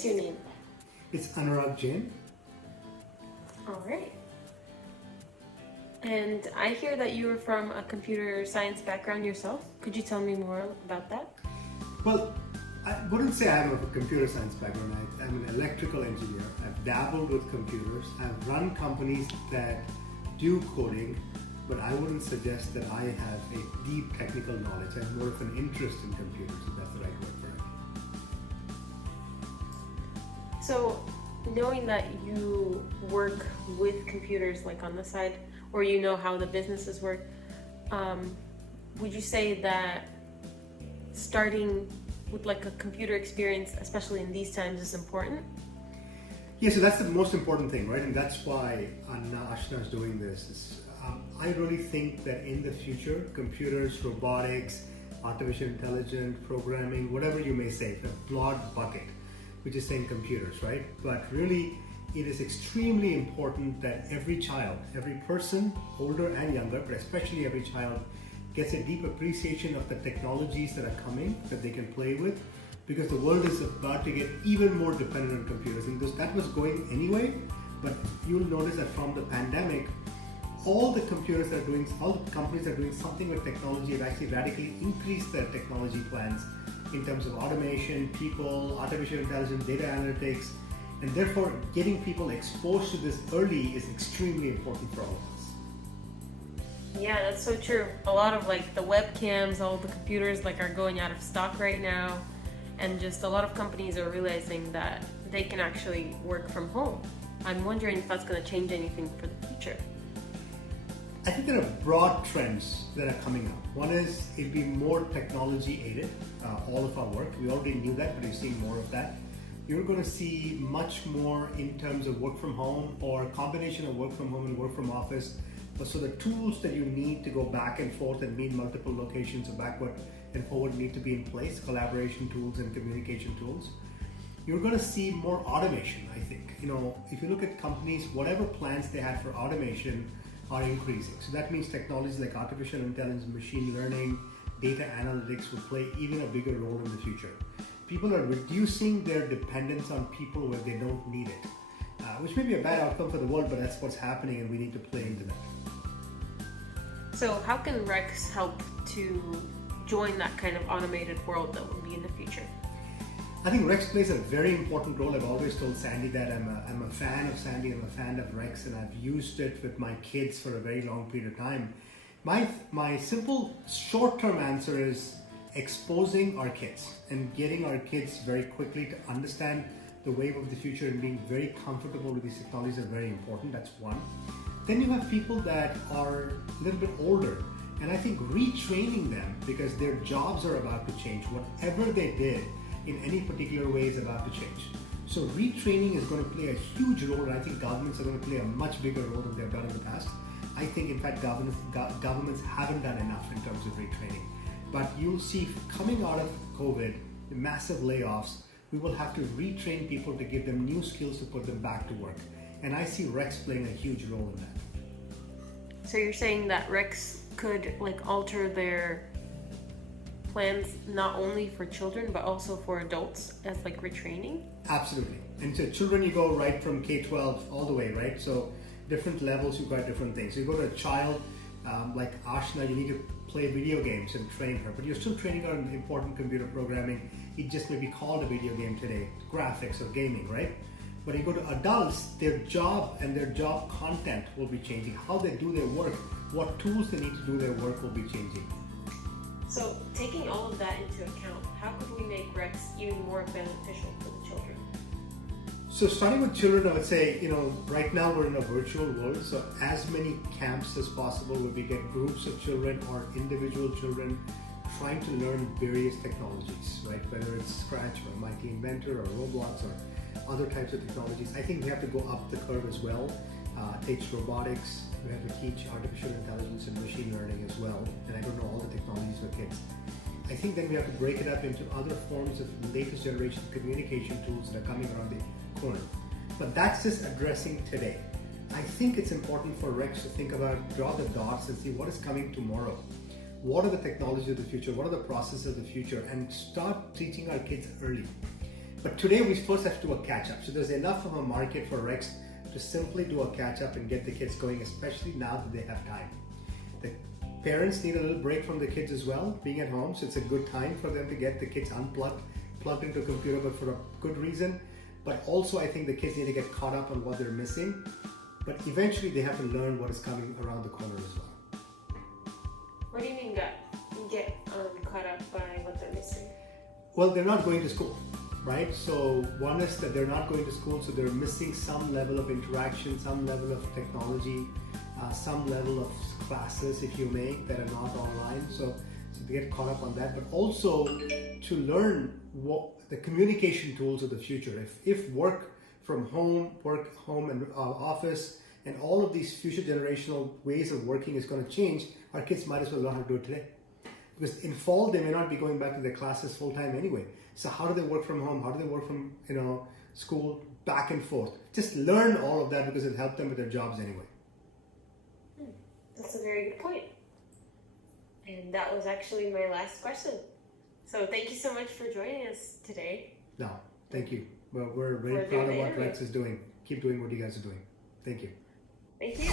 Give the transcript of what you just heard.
is your name? It's Anurag Jain. All right. And I hear that you were from a computer science background yourself. Could you tell me more about that? Well, I wouldn't say I have a computer science background. I'm an electrical engineer. I've dabbled with computers. I've run companies that do coding, but I wouldn't suggest that I have a deep technical knowledge. I have more of an interest in computers, if that's the right word for it. So, knowing that you work with computers like on the side, or you know how the businesses work, would you say that starting with like a computer experience, especially in these times, is important? Yeah, so that's the most important thing, right? And that's why Ashna is doing this. I really think that in the future, computers, robotics, artificial intelligence, programming, whatever you may say, the broad bucket, which is saying computers, right? But really, it is extremely important that every child, every person, older and younger, but especially every child, gets a deep appreciation of the technologies that are coming, that they can play with, because the world is about to get even more dependent on computers. And that was going anyway, but you'll notice that from the pandemic, all the companies that are doing something with technology have actually radically increased their technology plans in terms of automation, people, artificial intelligence, data analytics, and therefore getting people exposed to this early is extremely important for all of us. Yeah, that's so true. A lot of like the webcams, all the computers like are going out of stock right now, and just a lot of companies are realizing that they can actually work from home. I'm wondering if that's going to change anything for the future. I think there are broad trends that are coming up. One is it'll be more technology aided, all of our work. We already knew that, but we're seeing more of that. You're going to see much more in terms of work from home or a combination of work from home and work from office. So the tools that you need to go back and forth and meet multiple locations or backward and forward need to be in place, collaboration tools and communication tools. You're going to see more automation, I think. If you look at companies, whatever plans they had for automation are increasing. So that means technologies like artificial intelligence, machine learning, data analytics will play even a bigger role in the future. People are reducing their dependence on people where they don't need it, which may be a bad outcome for the world, but that's what's happening and we need to play into that. So how can Rex help to join that kind of automated world that will be in the future? I think Rex plays a very important role. I've always told Sandy that I'm a fan of Sandy, I'm a fan of Rex, and I've used it with my kids for a very long period of time. My simple short-term answer is exposing our kids and getting our kids very quickly to understand the wave of the future and being very comfortable with these technologies are very important. That's one. Then you have people that are a little bit older, and I think retraining them because their jobs are about to change. Whatever they did in any particular way is about to change. So retraining is going to play a huge role, and I think governments are going to play a much bigger role than they've done in the past. I think in fact governments haven't done enough in terms of retraining. But you'll see coming out of COVID, the massive layoffs, we will have to retrain people to give them new skills to put them back to work. And I see Rex playing a huge role in that. So you're saying that Rex could like alter their plans not only for children but also for adults as like retraining? Absolutely. And so children, you go right from K-12 all the way, right? So different levels, you've got different things. So you go to a child like Ashna, you need to play video games and train her, but you're still training her on important computer programming. It just may be called a video game today, graphics or gaming, right? When you go to adults, their job and their job content will be changing. How they do their work, what tools they need to do their work will be changing. So taking all of that into account, how could we make Rex even more beneficial for the children? So starting with children, I would say, right now we're in a virtual world, so as many camps as possible where we get groups of children or individual children trying to learn various technologies, right? Whether it's Scratch or Mighty Inventor or Roblox or other types of technologies. I think we have to go up the curve as well. Teach robotics, we have to teach artificial intelligence and machine learning as well. And I don't know all the technologies for kids. I think then we have to break it up into other forms of latest generation communication tools that are coming around the corner. But that's just addressing today. I think it's important for Rex to think about, draw the dots and see what is coming tomorrow. What are the technologies of the future? What are the processes of the future? And start teaching our kids early. But today we first have to do a catch-up. So there's enough of a market for Rex to simply do a catch-up and get the kids going, especially now that they have time. The parents need a little break from the kids as well, being at home, so it's a good time for them to get the kids unplugged, plugged into a computer, but for a good reason. But also I think the kids need to get caught up on what they're missing. But eventually they have to learn what is coming around the corner as well. What do you mean get caught up by what they're missing? Well, they're not going to school, right? So one is that they're not going to school, so they're missing some level of interaction, some level of technology, some level of classes, if you may, that are not online. So to get caught up on that, but also to learn what the communication tools of the future. If work from home, and office, and all of these future generational ways of working is going to change, our kids might as well learn how to do it today. Because in fall, they may not be going back to their classes full time anyway. So how do they work from home? How do they work from school, back and forth? Just learn all of that because it helped them with their jobs anyway. That's a very good point. And that was actually my last question. So thank you so much for joining us today. No, thank you. Well, we're very proud of what Rex is doing. Keep doing what you guys are doing. Thank you. Thank you.